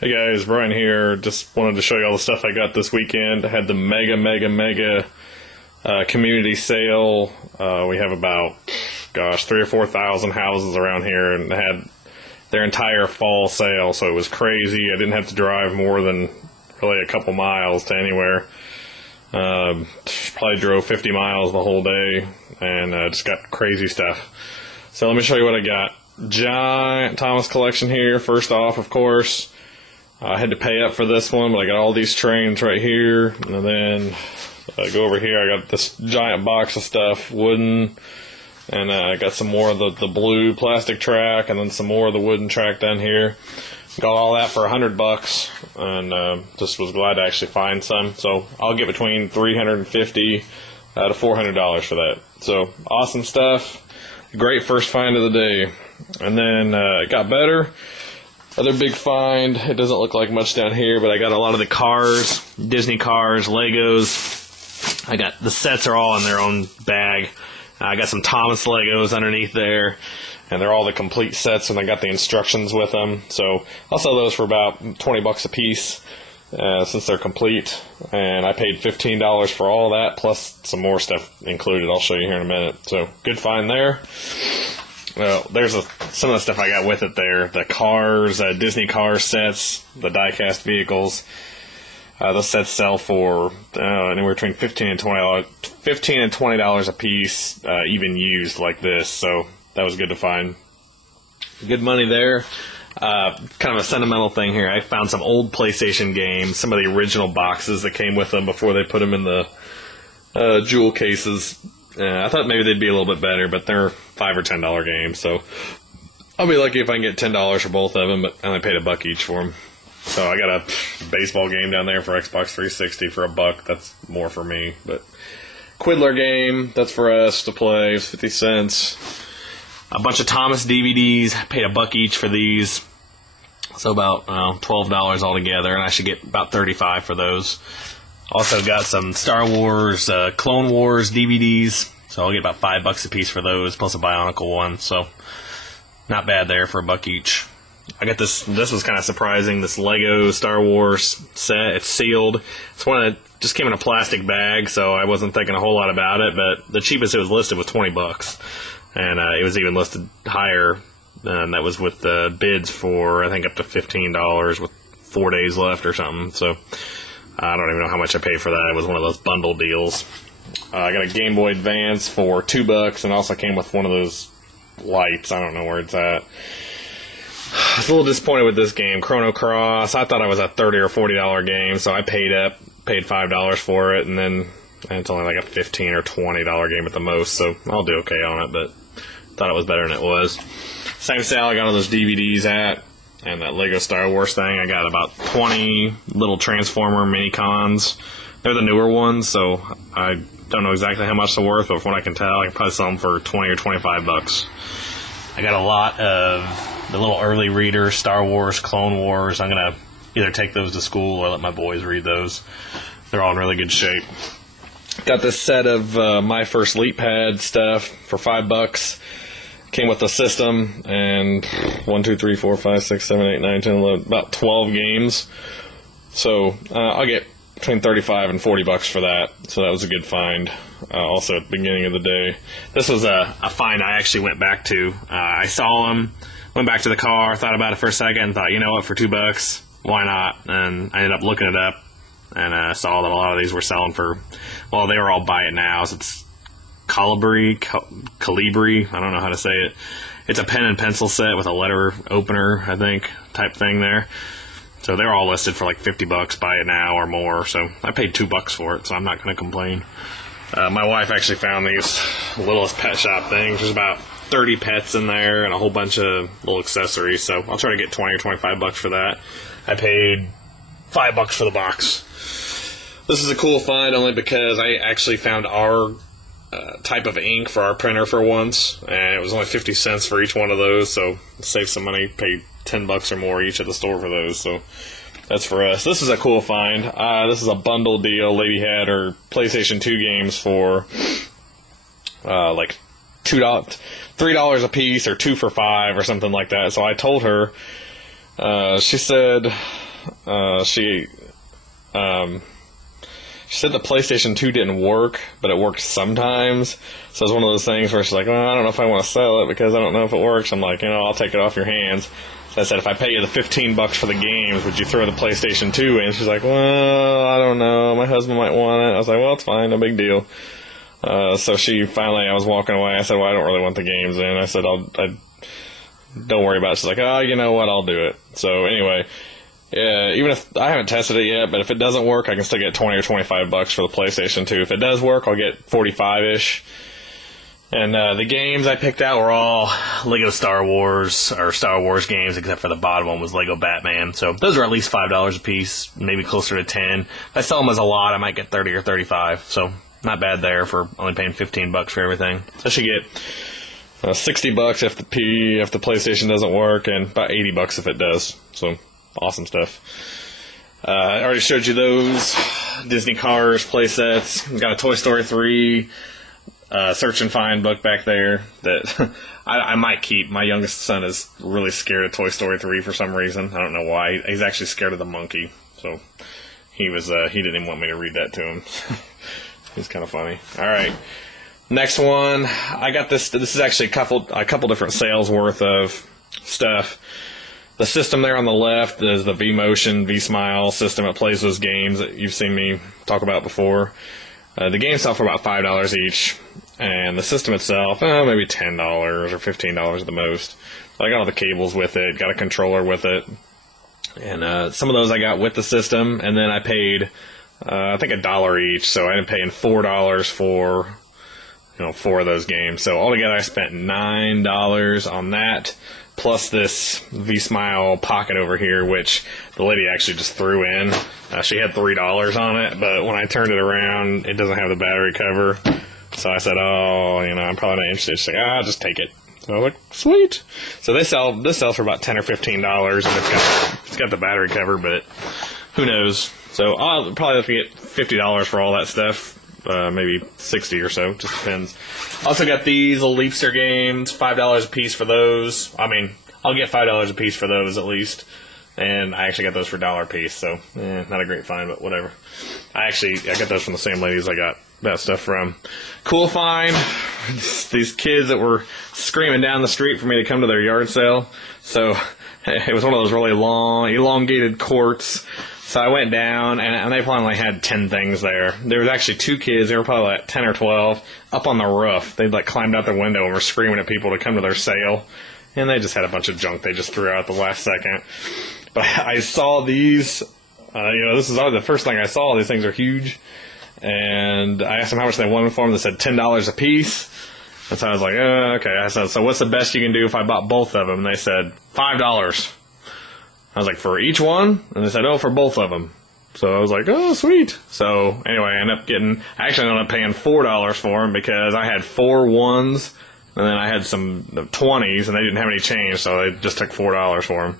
Hey guys, Brian here. Just wanted to show you all the stuff I got this weekend. I had the mega community sale. We have about, 3,000 or 4,000 houses around here, and they had their entire fall sale, so it was crazy. I didn't have to drive more than really a couple miles to anywhere. Probably drove 50 miles the whole day, and just got crazy stuff. So let me show you what I got. Giant Thomas collection here. First off, of course, I had to pay up for this one, but I got all these trains right here. And then go over here, I got this giant box of stuff, wooden, and I got some more of the blue plastic track, and then some more of the wooden track down here. Got all that for $100, and just was glad to actually find some. So I'll get between $350 to $400 for that. So awesome stuff. Great first find of the day. And then it got better. Other big find, it doesn't look like much down here, but I got a lot of the cars, Disney cars, Legos. I got the sets are all in their own bag. I got some Thomas Legos underneath there, and they're all the complete sets, and I got the instructions with them. So I'll sell those for about $20 a piece since they're complete. And I paid $15 for all that, plus some more stuff included. I'll show you here in a minute. So good find there. Well, there's some of the stuff I got with it there. The cars, Disney car sets, the die-cast vehicles. Those sets sell for anywhere between $15 and $20 a piece, even used like this. So that was good to find. Good money there. Kind of a sentimental thing here. I found some old PlayStation games, some of the original boxes that came with them before they put them in the jewel cases. I thought maybe they'd be a little bit better, but they're $5 or $10 games, so I'll be lucky if I can get $10 for both of them, but I only paid $1 each for them. So I got a baseball game down there for Xbox 360 for $1. That's more for me, but Quiddler game, that's for us to play. It's 50 cents. A bunch of Thomas DVDs. I paid $1 each for these, so about $12 altogether, and I should get about $35 for those. Also got some Star Wars, Clone Wars DVDs, so I'll get about $5 a piece for those, plus a Bionicle one, so not bad there for $1 each. I got this was kind of surprising, this Lego Star Wars set. It's sealed. It's one that just came in a plastic bag, so I wasn't thinking a whole lot about it, but the cheapest it was listed was $20, and it was even listed higher, and that was with the bids for, I think, up to $15 with 4 days left or something, so I don't even know how much I paid for that. It was one of those bundle deals. I got a Game Boy Advance for $2, and also came with one of those lights. I don't know where it's at. I was a little disappointed with this game, Chrono Cross. I thought it was a $30 or $40 game, so I paid $5 for it, and then it's only like a $15 or $20 game at the most, so I'll do okay on it, but thought it was better than it was. Same sale I got all those DVDs at. And that Lego Star Wars thing, I got about 20 little Transformer mini-cons. They're the newer ones, so I don't know exactly how much they're worth, but from what I can tell, I can probably sell them for $20 or $25. I got a lot of the little early readers, Star Wars, Clone Wars. I'm going to either take those to school or let my boys read those. They're all in really good shape. Got this set of My First Leap Pad stuff for $5. Came with the system, and 1, 2, 3, 4, 5, 6, 7, 8, 9, 10, 11, about 12 games. So I'll get between $35 and $40 for that. So that was a good find. Also at the beginning of the day, this was a find I actually went back to. I saw them, went back to the car, thought about it for a second, and thought, you know what, for $2, why not? And I ended up looking it up, and saw that a lot of these were selling for, well, they were all buy it now. So it's Calibri, I don't know how to say it. It's a pen and pencil set with a letter opener, I think, type thing there. So they're all listed for like $50, buy it now or more. So I paid $2 for it, so I'm not going to complain. My wife actually found these littlest pet shop things. There's about 30 pets in there and a whole bunch of little accessories. So I'll try to get $20 or $25 for that. I paid $5 for the box. This is a cool find only because I actually found our type of ink for our printer for once, and it was only 50 cents for each one of those, so save some money, paid $10 or more each at the store for those, so that's for us. This is a cool find. This is a bundle deal. Lady had her PlayStation 2 games for like $3 a piece or 2 for $5 or something like that. So I told her, she said, she said the PlayStation 2 didn't work, but it worked sometimes. So it's one of those things where she's like, well, I don't know if I want to sell it because I don't know if it works. I'm like, I'll take it off your hands. So I said, if I pay you the $15 for the games, would you throw the PlayStation 2 in? She's like, well, I don't know. My husband might want it. I was like, well, it's fine. No big deal. So she finally, I was walking away. I said, well, I don't really want the games in. I said, don't worry about it. She's like, oh, you know what? I'll do it. So anyway, even if I haven't tested it yet, but if it doesn't work, I can still get $20 or $25 for the PlayStation 2. If it does work, I'll get 45-ish. And the games I picked out were all Lego Star Wars, or Star Wars games, except for the bottom one was Lego Batman. So those are at least $5 a piece, maybe closer to 10. If I sell them as a lot, I might get 30 or 35. So not bad there for only paying $15 for everything. So I should get $60 if the PlayStation doesn't work, and about $80 if it does. So awesome stuff. I already showed you those Disney Cars play sets. Got a Toy Story 3 search and find book back there that I might keep. My youngest son is really scared of Toy Story 3 for some reason. I don't know why. He's actually scared of the monkey. So he didn't even want me to read that to him. It's kind of funny. All right. Next one, I got this. This is actually a couple different sales worth of stuff. The system there on the left is the V-Motion, V-Smile system. It plays those games that you've seen me talk about before. The games sell for about $5 each, and the system itself, maybe $10 or $15 at the most. I got all the cables with it, got a controller with it, and some of those I got with the system, and then I paid, I think $1 each, so I ended up paying $4 for 4 of those games. So altogether I spent $9 on that, plus this V-Smile Pocket over here, which the lady actually just threw in. She had $3 on it, but when I turned it around, it doesn't have the battery cover. So I said, I'm probably not interested. She's like, just take it. So I was like, sweet. So this sells for about $10 or $15, and it's got the battery cover, but who knows? So I'll probably have to get $50 for all that stuff. Maybe 60 or so, just depends. Also got these little Leapster games, $5 a piece for those. I mean, I'll get $5 a piece for those at least. And I actually got those for $1 a piece, so not a great find, but whatever. I got those from the same ladies I got that stuff from. Cool find. These kids that were screaming down the street for me to come to their yard sale. So it was one of those really long, elongated courts. So I went down, and they probably had 10 things there. There was actually 2 kids, they were probably like 10 or 12, up on the roof. They'd climbed out their window and were screaming at people to come to their sale. And they just had a bunch of junk they just threw out at the last second. But I saw these, this is the first thing I saw. These things are huge. And I asked them how much they wanted for them. They said $10 a piece. And so I was like, okay. I said, so what's the best you can do if I bought both of them? And they said, $5. I was like, for each one? And they said, for both of them. So I was like, oh, sweet. So anyway, I ended up paying $4 for them because I had 4 ones, and then I had some 20s, and they didn't have any change, so I just took $4 for them.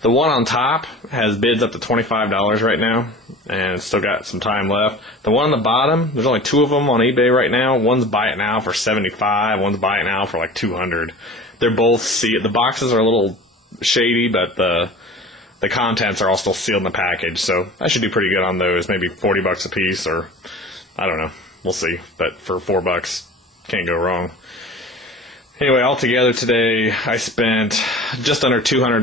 The one on top has bids up to $25 right now, and it's still got some time left. The one on the bottom, there's only 2 of them on eBay right now. One's buy it now for $75, one's buy it now for like $200. They're both the boxes are a little shady, but the contents are all still sealed in the package, so I should do pretty good on those. Maybe $40 a piece, or I don't know. We'll see. But for $4, can't go wrong. Anyway, altogether today, I spent just under $200,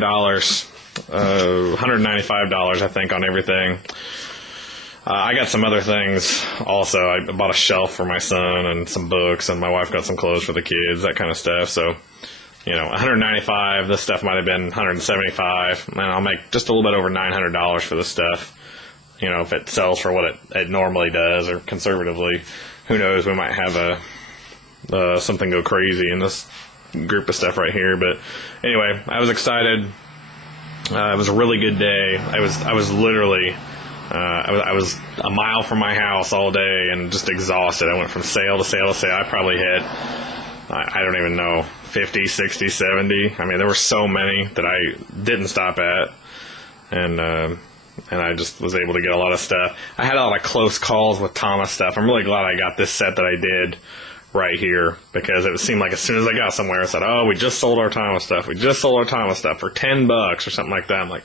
$195, I think, on everything. I got some other things also. I bought a shelf for my son and some books, and my wife got some clothes for the kids, that kind of stuff. So, $195, this stuff might have been $175, and I'll make just a little bit over $900 for this stuff. If it sells for what it normally does, or conservatively, who knows, we might have something go crazy in this group of stuff right here. But anyway, I was excited. It was a really good day. I was literally I was a mile from my house all day and just exhausted. I went from sale to sale to sale. I probably hit, I don't even know, 50, 60, 70. I mean, there were so many that I didn't stop at, and I just was able to get a lot of stuff. I had a lot of close calls with Thomas stuff. I'm really glad I got this set that I did right here, because it seemed like as soon as I got somewhere, I said, we just sold our Thomas stuff. We just sold our Thomas stuff for $10 or something like that. I'm like,